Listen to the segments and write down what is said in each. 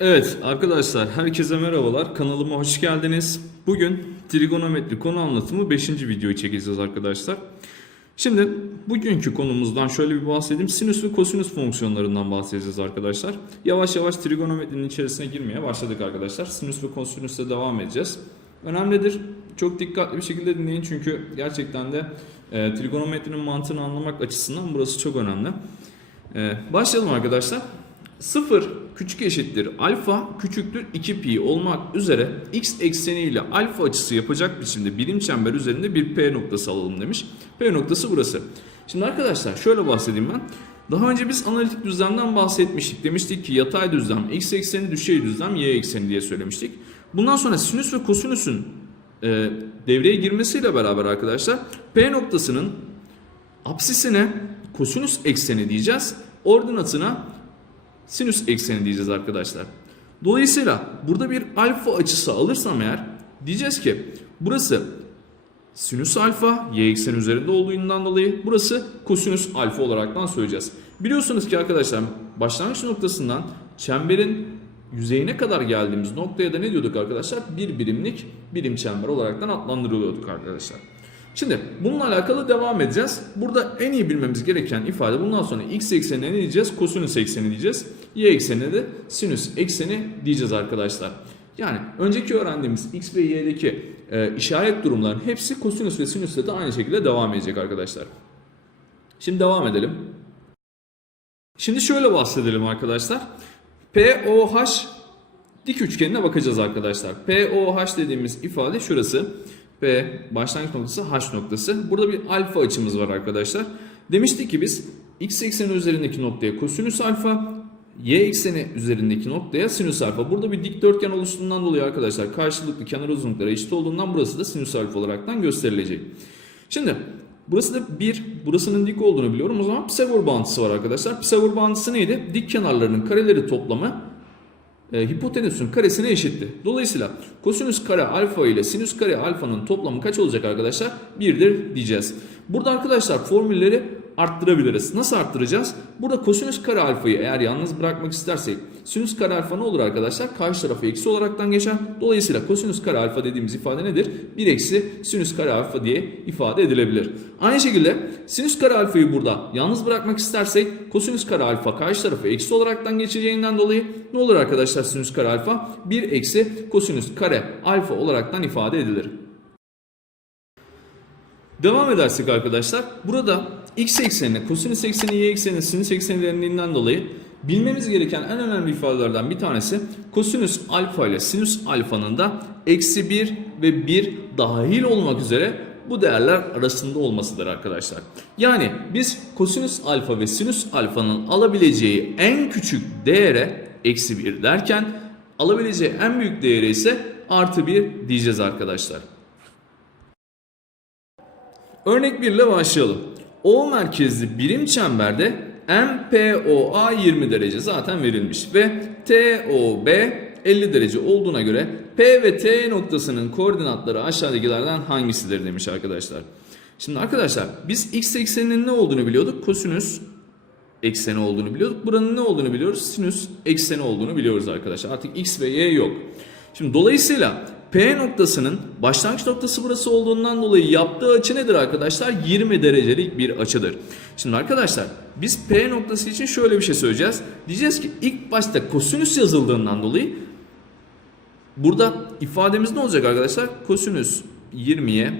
Evet arkadaşlar herkese merhabalar kanalıma hoş geldiniz. Bugün trigonometri konu anlatımı 5. videoyu çekeceğiz arkadaşlar. Şimdi bugünkü konumuzdan şöyle bir bahsedeyim. Sinüs ve kosinüs fonksiyonlarından bahsedeceğiz arkadaşlar. Yavaş yavaş trigonometrinin içerisine girmeye başladık arkadaşlar. Sinüs ve kosinüsle devam edeceğiz. Önemlidir. Çok dikkatli bir şekilde dinleyin çünkü gerçekten de e, trigonometrinin mantığını anlamak açısından burası çok önemli. E, başlayalım arkadaşlar. 0 küçük eşittir alfa küçüktür 2 pi olmak üzere x ekseni ile alfa açısı yapacak biçimde birim çember üzerinde bir P noktası alalım demiş. P noktası burası. Şimdi arkadaşlar şöyle bahsedeyim ben. Daha önce biz analitik düzlemden bahsetmiştik. Demiştik ki yatay düzlem x ekseni düşey düzlem y ekseni diye söylemiştik. Bundan sonra sinüs ve kosinüsün e, devreye girmesiyle beraber arkadaşlar P noktasının apsisine kosinüs ekseni diyeceğiz. Ordinatına sinüs ekseni diyeceğiz arkadaşlar. Dolayısıyla burada bir alfa açısı alırsam eğer diyeceğiz ki burası sinüs alfa y ekseni üzerinde olduğundan dolayı burası kosinüs alfa olaraktan söyleyeceğiz. Biliyorsunuz ki arkadaşlar başlangıç noktasından çemberin yüzeyine kadar geldiğimiz noktaya da ne diyorduk arkadaşlar? Bir birimlik birim çember olaraktan adlandırılıyorduk arkadaşlar. Şimdi bununla alakalı devam edeceğiz. Burada en iyi bilmemiz gereken ifade bundan sonra x eksenine ne diyeceğiz? Kosinüs ekseni diyeceğiz. Y eksenine de sinüs ekseni diyeceğiz arkadaşlar. Yani önceki öğrendiğimiz x ve y'deki e, işaret durumların hepsi kosinüs ve sinüsle de aynı şekilde devam edecek arkadaşlar. Şimdi devam edelim. Şimdi şöyle bahsedelim arkadaşlar. POH dik üçgenine bakacağız arkadaşlar. POH dediğimiz ifade şurası. P başlangıç noktası H noktası. Burada bir alfa açımız var arkadaşlar. Demiştik ki biz x ekseni üzerindeki noktaya kosinüs alfa, y ekseni üzerindeki noktaya sinüs alfa. Burada bir dikdörtgen oluştuğundan dolayı arkadaşlar karşılıklı kenar uzunlukları eşit olduğundan burası da sinüs alfa olaraktan gösterilecek. Şimdi burası da 1, burasının dik olduğunu biliyorum. O zaman Pisagor bağıntısı var arkadaşlar. Pisagor bağıntısı neydi? Dik kenarlarının kareleri toplamı e, hipotenüsün karesine eşitti. Dolayısıyla kosinüs kare alfa ile sinüs kare alfanın toplamı kaç olacak arkadaşlar? 1'dir diyeceğiz. Burada arkadaşlar formülleri arttırabiliriz. Nasıl arttıracağız? Burada kosinüs kare alfayı eğer yalnız bırakmak istersek sinüs kare alfa ne olur arkadaşlar? Karşı tarafı eksi olaraktan geçer. Dolayısıyla kosinüs kare alfa dediğimiz ifade nedir? 1 eksi sinüs kare alfa diye ifade edilebilir. Aynı şekilde sinüs kare alfayı burada yalnız bırakmak istersek kosinüs kare alfa karşı tarafı eksi olaraktan geçeceğinden dolayı ne olur arkadaşlar sinüs kare alfa? 1 eksi kosinüs kare alfa olaraktan ifade edilir. Devam edersek arkadaşlar burada x eksenine, kosinüs ekseni, y eksenine, sinüs ekseni denildiğinden dolayı bilmemiz gereken en önemli ifadelerden bir tanesi kosinüs alfa ile sinüs alfanın da eksi 1 ve 1 dahil olmak üzere bu değerler arasında olmasıdır arkadaşlar. Yani biz kosinüs alfa ve sinüs alfanın alabileceği en küçük değere eksi 1 derken alabileceği en büyük değere ise artı 1 diyeceğiz arkadaşlar. Örnek 1 ile başlayalım. O merkezli birim çemberde MPOA 20 derece zaten verilmiş ve TOB 50 derece olduğuna göre P ve T noktasının koordinatları aşağıdakilerden hangisidir demiş arkadaşlar. Şimdi arkadaşlar biz x ekseninin ne olduğunu biliyorduk? Kosinüs ekseni olduğunu biliyorduk. Buranın ne olduğunu biliyoruz? Sinüs ekseni olduğunu biliyoruz arkadaşlar. Artık x ve y yok. Şimdi dolayısıyla P noktasının başlangıç noktası burası olduğundan dolayı yaptığı açı nedir arkadaşlar? 20 derecelik bir açıdır. Şimdi arkadaşlar biz P noktası için şöyle bir şey söyleyeceğiz. Diyeceğiz ki ilk başta kosinüs yazıldığından dolayı burada ifademiz ne olacak arkadaşlar? Kosinüs 20'ye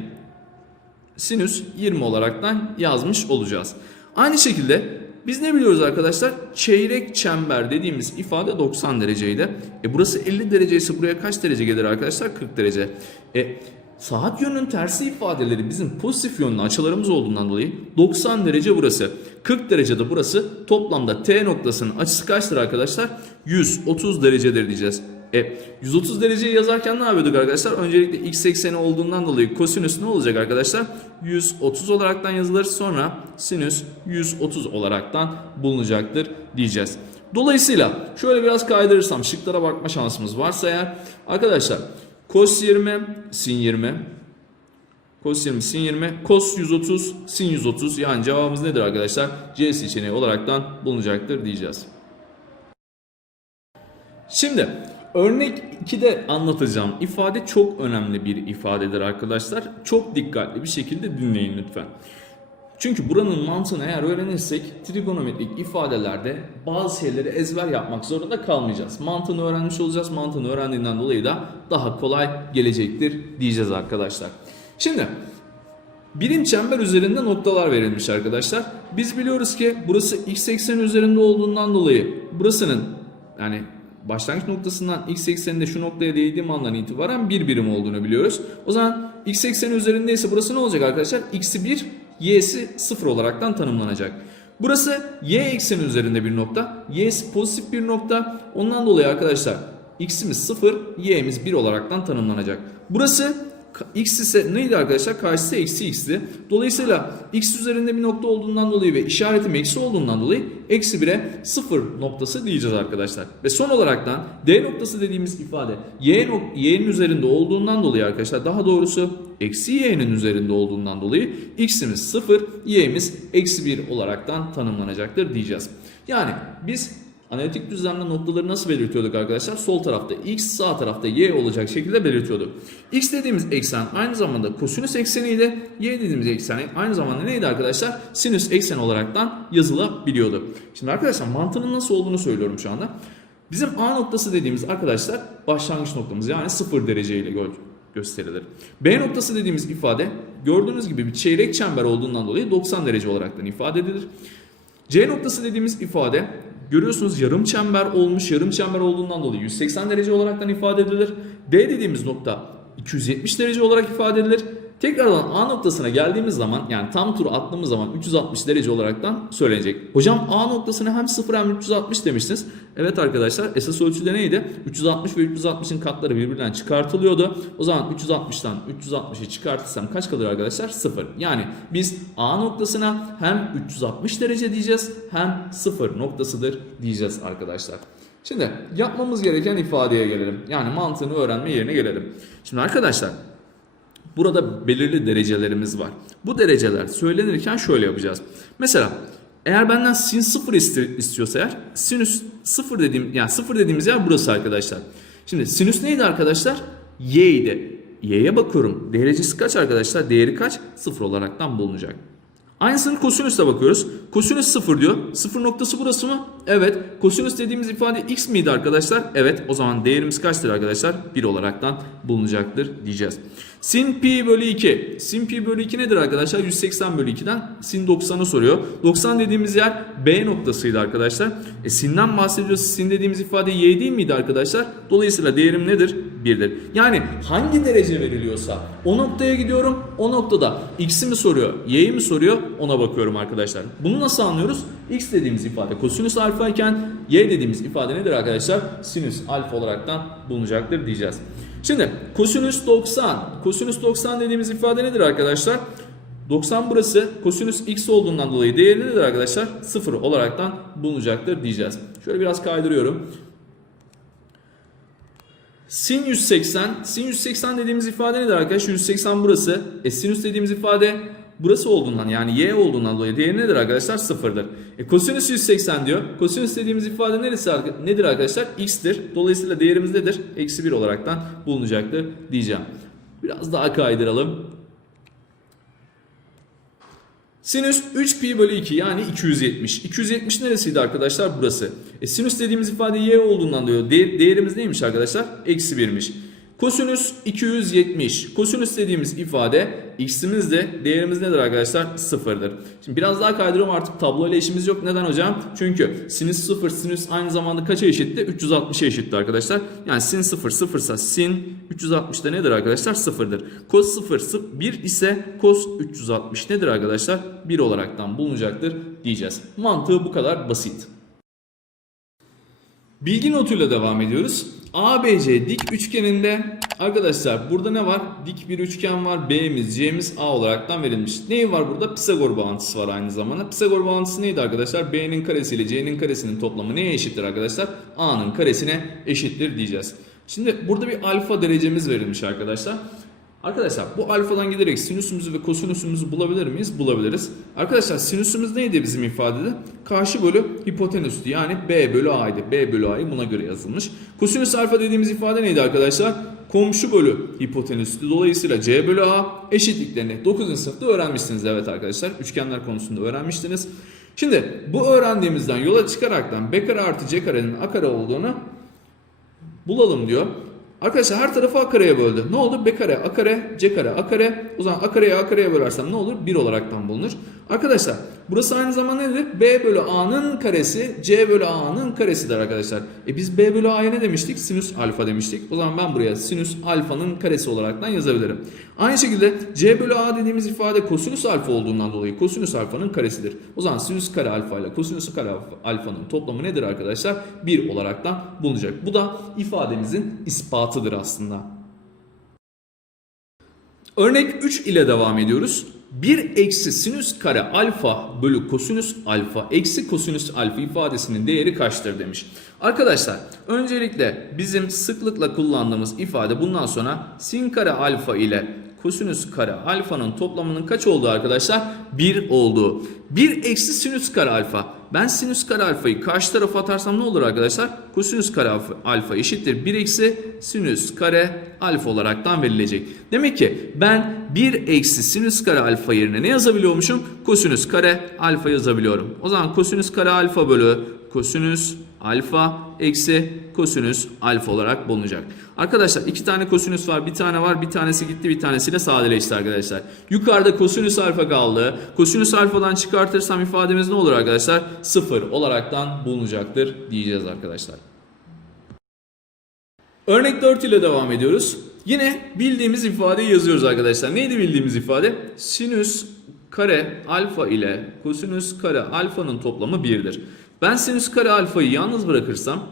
sinüs 20 olaraktan yazmış olacağız. Aynı şekilde biz ne biliyoruz arkadaşlar? Çeyrek çember dediğimiz ifade 90 dereceydi. E burası 50 derece ise buraya kaç derece gelir arkadaşlar? 40 derece. E saat yönünün tersi ifadeleri bizim pozitif yönlü açılarımız olduğundan dolayı 90 derece burası. 40 derecede burası. Toplamda T noktasının açısı kaçtır arkadaşlar? 130 derecedir diyeceğiz. E 130 dereceyi yazarken ne yapıyorduk arkadaşlar? Öncelikle x ekseni olduğundan dolayı kosinüs ne olacak arkadaşlar? 130 olaraktan yazılır. Sonra sinüs 130 olaraktan bulunacaktır diyeceğiz. Dolayısıyla şöyle biraz kaydırırsam şıklara bakma şansımız varsa eğer arkadaşlar cos 20 sin 20 Cos 20 sin 20 cos 130 sin 130 yani cevabımız nedir arkadaşlar? C seçeneği olaraktan bulunacaktır diyeceğiz. Şimdi örnek 2'de anlatacağım ifade çok önemli bir ifadedir arkadaşlar. Çok dikkatli bir şekilde dinleyin lütfen. Çünkü buranın mantığını eğer öğrenirsek trigonometrik ifadelerde bazı şeyleri ezber yapmak zorunda kalmayacağız. Mantığını öğrenmiş olacağız. Mantığını öğrendiğinden dolayı da daha kolay gelecektir diyeceğiz arkadaşlar. Şimdi birim çember üzerinde noktalar verilmiş arkadaşlar. Biz biliyoruz ki burası x ekseni üzerinde olduğundan dolayı burasının yani başlangıç noktasından x ekseninde şu noktaya değdiğim andan itibaren bir birim olduğunu biliyoruz. O zaman x ekseni üzerindeyse burası ne olacak arkadaşlar? x'i 1, y'si 0 olaraktan tanımlanacak. Burası y ekseni üzerinde bir nokta. y'si pozitif bir nokta. Ondan dolayı arkadaşlar x'imiz 0, y'miz 1 olaraktan tanımlanacak. Burası x ise neydi arkadaşlar? Karşısı eksi x'ti. Dolayısıyla x üzerinde bir nokta olduğundan dolayı ve işaretim eksi olduğundan dolayı eksi 1'e 0 noktası diyeceğiz arkadaşlar. Ve son olaraktan d noktası dediğimiz ifade y nok- y'nin üzerinde olduğundan dolayı arkadaşlar daha doğrusu eksi y'nin üzerinde olduğundan dolayı x'imiz 0, y'miz eksi 1 olaraktan tanımlanacaktır diyeceğiz. Yani biz Analitik düzlemde noktaları nasıl belirtiyorduk arkadaşlar? Sol tarafta x, sağ tarafta y olacak şekilde belirtiyorduk. x dediğimiz eksen aynı zamanda kosinüs ekseniydi. y dediğimiz eksen aynı zamanda neydi arkadaşlar? Sinüs ekseni olaraktan yazılabiliyordu. Şimdi arkadaşlar mantığının nasıl olduğunu söylüyorum şu anda. Bizim A noktası dediğimiz arkadaşlar başlangıç noktamız yani 0 derece ile gö- gösterilir. B noktası dediğimiz ifade gördüğünüz gibi bir çeyrek çember olduğundan dolayı 90 derece olaraktan ifade edilir. C noktası dediğimiz ifade görüyorsunuz yarım çember olmuş. Yarım çember olduğundan dolayı 180 derece olaraktan ifade edilir. D dediğimiz nokta 270 derece olarak ifade edilir. Tekrardan A noktasına geldiğimiz zaman yani tam turu attığımız zaman 360 derece olaraktan söylenecek. Hocam A noktasına hem 0 hem 360 demiştiniz. Evet arkadaşlar esas ölçüde neydi? 360 ve 360'ın katları birbirinden çıkartılıyordu. O zaman 360'tan 360'ı çıkartırsam kaç kalır arkadaşlar? 0. Yani biz A noktasına hem 360 derece diyeceğiz hem 0 noktasıdır diyeceğiz arkadaşlar. Şimdi yapmamız gereken ifadeye gelelim. Yani mantığını öğrenme yerine gelelim. Şimdi arkadaşlar Burada belirli derecelerimiz var. Bu dereceler söylenirken şöyle yapacağız. Mesela eğer benden sin 0 iste- istiyorsa eğer sinüs 0 dediğim yani 0 dediğimiz yer burası arkadaşlar. Şimdi sinüs neydi arkadaşlar? Y idi. Y'ye bakıyorum. Derecesi kaç arkadaşlar? Değeri kaç? 0 olaraktan bulunacak. Aynısını kosinüsle bakıyoruz. Kosinüs 0 diyor. 0 noktası burası mı? Evet. Kosinüs dediğimiz ifade x miydi arkadaşlar? Evet. O zaman değerimiz kaçtır arkadaşlar? 1 olaraktan bulunacaktır diyeceğiz. Sin pi bölü 2. Sin pi bölü 2 nedir arkadaşlar? 180 bölü 2'den sin 90'ı soruyor. 90 dediğimiz yer B noktasıydı arkadaşlar. E sinden bahsediyoruz. Sin dediğimiz ifade y değil miydi arkadaşlar? Dolayısıyla değerim nedir? 1'dir. Yani hangi derece veriliyorsa o noktaya gidiyorum. O noktada x'i mi soruyor, y'yi mi soruyor ona bakıyorum arkadaşlar. Bunu nasıl anlıyoruz? x dediğimiz ifade kosinüs alfa iken y dediğimiz ifade nedir arkadaşlar? Sinüs alfa olaraktan bulunacaktır diyeceğiz. Şimdi kosinüs 90. Kosinüs 90 dediğimiz ifade nedir arkadaşlar? 90 burası kosinüs x olduğundan dolayı değeri nedir arkadaşlar? 0 olaraktan bulunacaktır diyeceğiz. Şöyle biraz kaydırıyorum. Sin 180. Sin 180 dediğimiz ifade nedir arkadaşlar? 180 burası. E sinüs dediğimiz ifade burası olduğundan yani y olduğundan dolayı değeri nedir arkadaşlar? Sıfırdır. E kosinüs 180 diyor. Kosinüs dediğimiz ifade neresi, nedir arkadaşlar? x'tir. Dolayısıyla değerimiz nedir? Eksi 1 olaraktan bulunacaktır diyeceğim. Biraz daha kaydıralım. Sinüs 3 pi bölü 2 yani 270. 270 neresiydi arkadaşlar? Burası. E, sinüs dediğimiz ifade y olduğundan diyor. De- değerimiz neymiş arkadaşlar? Eksi 1'miş. Kosinüs 270. Kosinüs dediğimiz ifade x'imiz de değerimiz nedir arkadaşlar? Sıfırdır. Şimdi biraz daha kaydırıyorum artık tablo ile işimiz yok. Neden hocam? Çünkü sinüs 0 sinüs aynı zamanda kaça eşitti? 360'a eşitti arkadaşlar. Yani sin 0 0 ise sin 360 da nedir arkadaşlar? Sıfırdır. Cos 0 1 ise cos 360 nedir arkadaşlar? 1 olaraktan bulunacaktır diyeceğiz. Mantığı bu kadar basit. Bilgi notuyla devam ediyoruz. ABC dik üçgeninde arkadaşlar burada ne var? Dik bir üçgen var. B'miz, C'miz A olaraktan verilmiş. Neyi var burada? Pisagor bağıntısı var aynı zamanda. Pisagor bağıntısı neydi arkadaşlar? B'nin karesi ile C'nin karesinin toplamı neye eşittir arkadaşlar? A'nın karesine eşittir diyeceğiz. Şimdi burada bir alfa derecemiz verilmiş arkadaşlar. Arkadaşlar bu alfadan giderek sinüsümüzü ve kosinüsümüzü bulabilir miyiz? Bulabiliriz. Arkadaşlar sinüsümüz neydi bizim ifadede? Karşı bölü hipotenüstü yani B bölü A'ydı. B bölü A'yı buna göre yazılmış. Kosinüs alfa dediğimiz ifade neydi arkadaşlar? Komşu bölü hipotenüstü. Dolayısıyla C bölü A eşitliklerini 9. sınıfta öğrenmişsiniz evet arkadaşlar. Üçgenler konusunda öğrenmiştiniz. Şimdi bu öğrendiğimizden yola çıkaraktan B kare artı C karenin A kare olduğunu bulalım diyor. Arkadaşlar her tarafı a kareye böldü. Ne oldu? B kare, a kare, c kare, a kare. O zaman a kareyi a kareye bölersem ne olur? 1 olaraktan bulunur. Arkadaşlar burası aynı zamanda nedir? B bölü a'nın karesi c bölü a'nın karesidir arkadaşlar. E biz b bölü a'ya ne demiştik? Sinüs alfa demiştik. O zaman ben buraya sinüs alfanın karesi olaraktan yazabilirim. Aynı şekilde c bölü a dediğimiz ifade kosinüs alfa olduğundan dolayı kosinüs alfanın karesidir. O zaman sinüs kare alfa ile kosinüs kare alfanın toplamı nedir arkadaşlar? 1 olaraktan bulunacak. Bu da ifademizin ispatıdır aslında. Örnek 3 ile devam ediyoruz. 1 eksi sinüs kare alfa bölü kosinüs alfa eksi kosinüs alfa ifadesinin değeri kaçtır demiş. Arkadaşlar öncelikle bizim sıklıkla kullandığımız ifade bundan sonra sin kare alfa ile kosinüs kare alfanın toplamının kaç olduğu arkadaşlar? 1 olduğu. 1 eksi sinüs kare alfa. Ben sinüs kare alfayı karşı tarafa atarsam ne olur arkadaşlar? Kosinüs kare alfa, eşittir 1 eksi sinüs kare alfa olaraktan verilecek. Demek ki ben 1 eksi sinüs kare alfa yerine ne yazabiliyormuşum? Kosinüs kare alfa yazabiliyorum. O zaman kosinüs kare alfa bölü kosinüs alfa eksi kosinüs alfa olarak bulunacak. Arkadaşlar iki tane kosinüs var. Bir tane var. Bir tanesi gitti. Bir tanesiyle sadeleşti arkadaşlar. Yukarıda kosinüs alfa kaldı. Kosinüs alfadan çıkartırsam ifademiz ne olur arkadaşlar? Sıfır olaraktan bulunacaktır diyeceğiz arkadaşlar. Örnek 4 ile devam ediyoruz. Yine bildiğimiz ifadeyi yazıyoruz arkadaşlar. Neydi bildiğimiz ifade? Sinüs kare alfa ile kosinüs kare alfanın toplamı 1'dir. Ben sinüs kare alfayı yalnız bırakırsam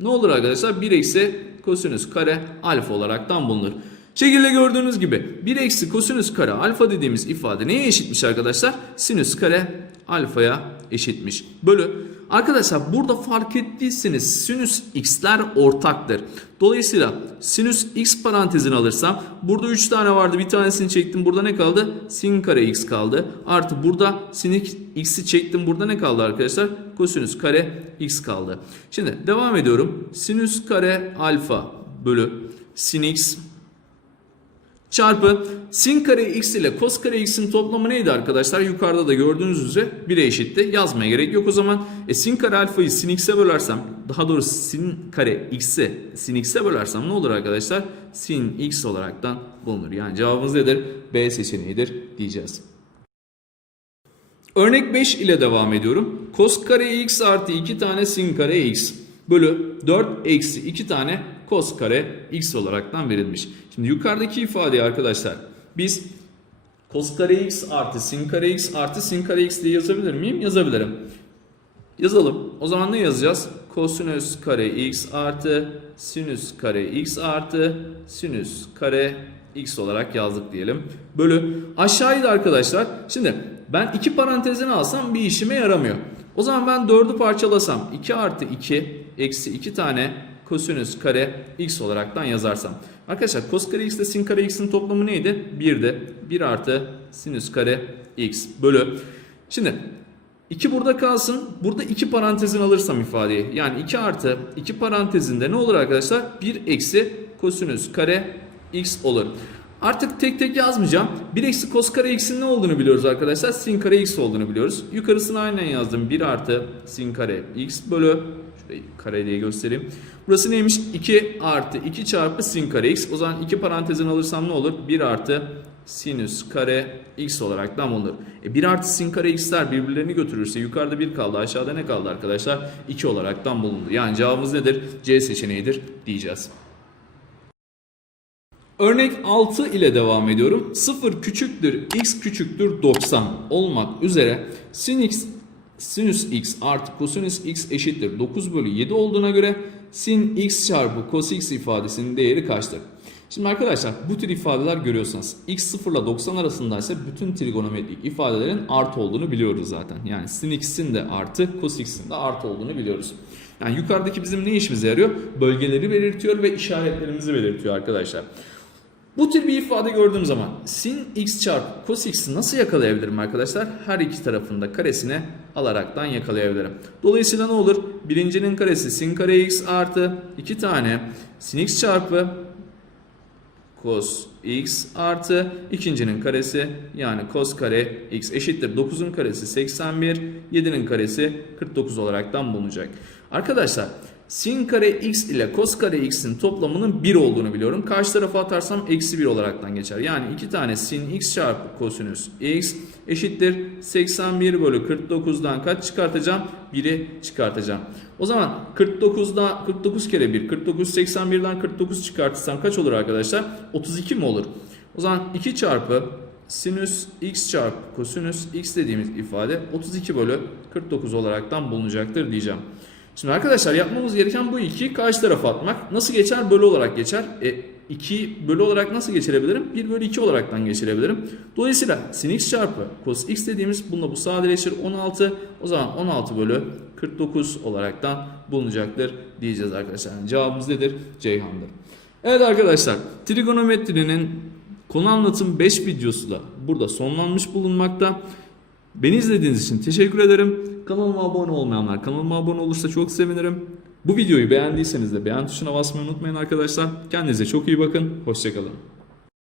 ne olur arkadaşlar? 1 eksi kosinüs kare alfa olaraktan bulunur. Şekilde gördüğünüz gibi 1 eksi kosinüs kare alfa dediğimiz ifade neye eşitmiş arkadaşlar? Sinüs kare alfaya eşitmiş. Bölü. Arkadaşlar burada fark ettiyseniz sinüs x'ler ortaktır. Dolayısıyla sinüs x parantezini alırsam burada 3 tane vardı. Bir tanesini çektim. Burada ne kaldı? Sin kare x kaldı. Artı burada sin x'i çektim. Burada ne kaldı arkadaşlar? Kosinüs kare x kaldı. Şimdi devam ediyorum. Sinüs kare alfa bölü sin x çarpı sin kare x ile kos kare x'in toplamı neydi arkadaşlar? Yukarıda da gördüğünüz üzere 1'e eşitti. Yazmaya gerek yok o zaman. E sin kare alfayı sin x'e bölersem daha doğrusu sin kare x'e sin x'e bölersem ne olur arkadaşlar? Sin x olaraktan bulunur. Yani cevabımız nedir? B seçeneğidir diyeceğiz. Örnek 5 ile devam ediyorum. Kos kare x artı 2 tane sin kare x bölü 4 eksi 2 tane kos kare x olaraktan verilmiş. Şimdi yukarıdaki ifadeyi arkadaşlar biz kos kare x artı sin kare x artı sin kare x diye yazabilir miyim? Yazabilirim. Yazalım. O zaman ne yazacağız? Kosinüs kare x artı sinüs kare x artı sinüs kare x olarak yazdık diyelim. Bölü aşağıyı da arkadaşlar. Şimdi ben iki parantezini alsam bir işime yaramıyor. O zaman ben 4'ü parçalasam 2 artı 2 eksi 2 tane kosinüs kare x olaraktan yazarsam. Arkadaşlar kos kare x ile sin kare x'in toplamı neydi? 1'de 1 artı sinüs kare x bölü. Şimdi 2 burada kalsın. Burada 2 parantezin alırsam ifadeyi. Yani 2 artı 2 parantezinde ne olur arkadaşlar? 1 eksi kosinüs kare x olur. Artık tek tek yazmayacağım. 1 eksi kos kare x'in ne olduğunu biliyoruz arkadaşlar. Sin kare x olduğunu biliyoruz. Yukarısını aynen yazdım. 1 artı sin kare x bölü Şurayı kare diye göstereyim. Burası neymiş? 2 artı 2 çarpı sin kare x. O zaman 2 parantezin alırsam ne olur? 1 artı sinüs kare x olarak da bulunur. E 1 artı sin kare x'ler birbirlerini götürürse yukarıda 1 kaldı aşağıda ne kaldı arkadaşlar? 2 olaraktan bulundu. Yani cevabımız nedir? C seçeneğidir diyeceğiz. Örnek 6 ile devam ediyorum. 0 küçüktür x küçüktür 90 olmak üzere sin x sinüs x artı kosinüs x eşittir 9 bölü 7 olduğuna göre sin x çarpı cos x ifadesinin değeri kaçtır? Şimdi arkadaşlar bu tür ifadeler görüyorsanız x 0 ile 90 arasındaysa bütün trigonometrik ifadelerin artı olduğunu biliyoruz zaten. Yani sin x'in de artı cos x'in de artı olduğunu biliyoruz. Yani yukarıdaki bizim ne işimize yarıyor? Bölgeleri belirtiyor ve işaretlerimizi belirtiyor arkadaşlar. Bu tür bir ifade gördüğüm zaman sin x çarpı cos x'i nasıl yakalayabilirim arkadaşlar? Her iki tarafında karesine alaraktan yakalayabilirim. Dolayısıyla ne olur? Birincinin karesi sin kare x artı iki tane sin x çarpı cos x artı ikincinin karesi yani cos kare x eşittir 9'un karesi 81 7'nin karesi 49 olaraktan bulunacak. Arkadaşlar sin kare x ile cos kare x'in toplamının 1 olduğunu biliyorum. Karşı tarafa atarsam eksi 1 olaraktan geçer. Yani iki tane sin x çarpı kosinüs x eşittir 81 bölü 49'dan kaç çıkartacağım? 1'i çıkartacağım. O zaman 49'da 49 kere 1 49 81'den 49 çıkartırsam kaç olur arkadaşlar? 32 mi olur? O zaman 2 çarpı sinüs x çarpı kosinüs x dediğimiz ifade 32 bölü 49 olaraktan bulunacaktır diyeceğim. Şimdi arkadaşlar yapmamız gereken bu 2'yi karşı tarafa atmak. Nasıl geçer? Bölü olarak geçer. E, 2 bölü olarak nasıl geçirebilirim? 1 bölü 2 olaraktan geçirebilirim. Dolayısıyla sin x çarpı cos x dediğimiz bununla bu sadeleşir 16. O zaman 16 bölü 49 olaraktan bulunacaktır diyeceğiz arkadaşlar. Yani cevabımız nedir? Ceyhan'dır. Evet arkadaşlar trigonometrinin konu anlatım 5 videosu da burada sonlanmış bulunmakta. Beni izlediğiniz için teşekkür ederim. Kanalıma abone olmayanlar kanalıma abone olursa çok sevinirim. Bu videoyu beğendiyseniz de beğen tuşuna basmayı unutmayın arkadaşlar. Kendinize çok iyi bakın. Hoşçakalın.